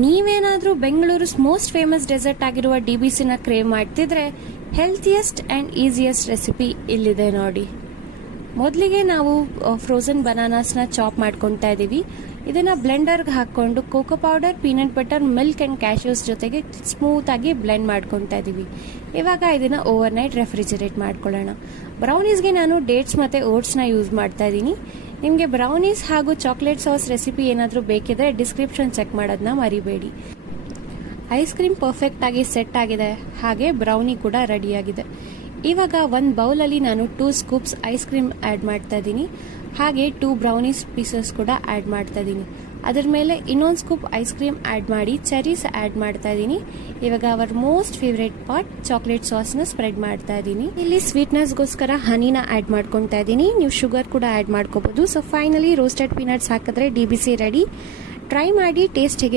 ನೀವೇನಾದರೂ Bengaluru most famous dessert ಆಗಿರುವ DBCನ crave ಮಾಡ್ತಿದ್ರೆ ಹೆಲ್ತಿಯೆಸ್ಟ್ ಆ್ಯಂಡ್ ಈಸಿಯೆಸ್ಟ್ ರೆಸಿಪಿ ಇಲ್ಲಿದೆ ನೋಡಿ. ಮೊದಲಿಗೆ ನಾವು ಫ್ರೋಝನ್ ಬನಾನಾಸ್ನ ಚಾಪ್ ಮಾಡ್ಕೊತಾ ಇದ್ದೀವಿ. ಇದನ್ನು ಬ್ಲೆಂಡರ್ಗೆ ಹಾಕ್ಕೊಂಡು cocoa powder, peanut butter, milk and cashews ಜೊತೆಗೆ ಸ್ಮೂತಾಗಿ ಬ್ಲೆಂಡ್ ಮಾಡ್ಕೊತಾ ಇದ್ದೀವಿ. ಇವಾಗ ಇದನ್ನು ಓವರ್ನೈಟ್ ರೆಫ್ರಿಜರೇಟ್ ಮಾಡ್ಕೊಳ್ಳೋಣ. ಬ್ರೌನೀಸ್ಗೆ ನಾನು ಡೇಟ್ಸ್ ಮತ್ತು ಓಟ್ಸ್ನ ಯೂಸ್ ಮಾಡ್ತಾ ಇದ್ದೀನಿ. ನಿಮಗೆ ಬ್ರೌನೀಸ್ ಹಾಗೂ ಚಾಕ್ಲೇಟ್ ಸಾಸ್ ರೆಸಿಪಿ ಏನಾದರೂ ಬೇಕಿದ್ರೆ ಡಿಸ್ಕ್ರಿಪ್ಷನ್ ಚೆಕ್ ಮಾಡೋದನ್ನ ಮರಿಬೇಡಿ. ಐಸ್ ಕ್ರೀಮ್ ಪರ್ಫೆಕ್ಟ್ ಆಗಿ ಸೆಟ್ ಆಗಿದೆ, ಹಾಗೆ ಬ್ರೌನಿ ಕೂಡ ರೆಡಿಯಾಗಿದೆ. ಇವಾಗ ಒಂದು ಬೌಲಲ್ಲಿ ನಾನು 2 ಸ್ಕೂಪ್ಸ್ ಐಸ್ ಕ್ರೀಮ್ ಆ್ಯಡ್ ಮಾಡ್ತಾ ಇದ್ದೀನಿ, ಹಾಗೆ 2 ಬ್ರೌನೀಸ್ ಪೀಸಸ್ ಕೂಡ ಆ್ಯಡ್ ಮಾಡ್ತಾ ಇದ್ದೀನಿ. ಅದರ ಮೇಲೆ ಇನ್ನೊಂದು ಸ್ಕೂಪ್ ಐಸ್ ಕ್ರೀಮ್ ಆ್ಯಡ್ ಮಾಡಿ ಚೆರೀಸ್ ಆ್ಯಡ್ ಮಾಡ್ತಾ ಇದ್ದೀನಿ. ಇವಾಗ our most favourite part chocolate ಸಾಸ್ನ ಸ್ಪ್ರೆಡ್ ಮಾಡ್ತಾ ಇದ್ದೀನಿ. ಇಲ್ಲಿ ಸ್ವೀಟ್ನೆಸ್ಗೋಸ್ಕರ ಹನಿನ ಆ್ಯಡ್ ಮಾಡ್ಕೊತಾ ಇದ್ದೀನಿ. ನೀವು ಶುಗರ್ ಕೂಡ ಆ್ಯಡ್ ಮಾಡ್ಕೋಬಹುದು. ಸೊ ಫೈನಲಿ ರೋಸ್ಟೆಡ್ ಪೀನಟ್ಸ್ ಹಾಕಿದ್ರೆ DBC ರೆಡಿ. ಟ್ರೈ ಮಾಡಿ, ಟೇಸ್ಟ್ ಹೇಗೆ